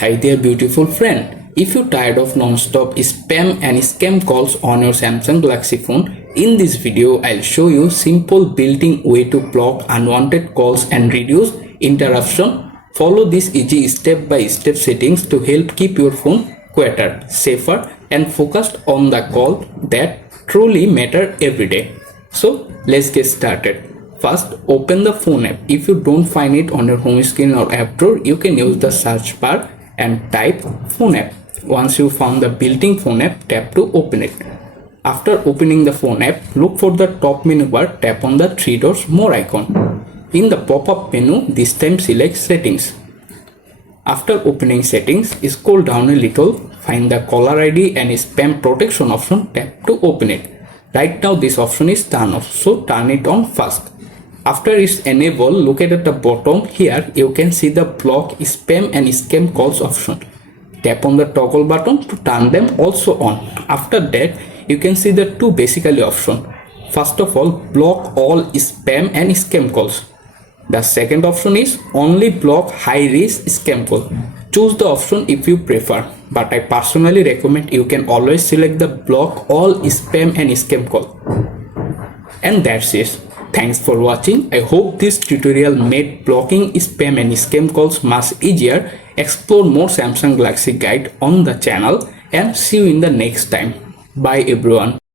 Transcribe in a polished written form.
Hi there beautiful friend. If you're tired of non-stop spam and scam calls on your Samsung Galaxy phone, in this video I'll show you simple built-in way to block unwanted calls and reduce interruption. Follow these easy step-by-step settings to help keep your phone quieter, safer and focused on the call that truly matter every day. So let's get started. First, open the phone app. If you don't find it on your home screen or app drawer, you can use the search bar and type phone app. Once you found the built-in phone app, tap to open it. After opening the phone app, look for the top menu bar, tap on the three dots more icon. In the pop-up menu, this time select settings. After opening settings, scroll down a little, find the caller ID and spam protection option, tap to open it. Right now this option is turned off, so turn it on first. After it's enabled, look at the bottom here, you can see the block spam and scam calls option. Tap on the toggle button to turn them also on. After that, you can see the two basically options. First of all, block all spam and scam calls. The second option is only block high risk scam call. Choose the option if you prefer, but I personally recommend you can always select the block all spam and scam call. And that's it. Thanks for watching. I hope this tutorial made blocking spam and scam calls much easier. Explore more Samsung Galaxy guide on the channel and see you in the next time. Bye everyone.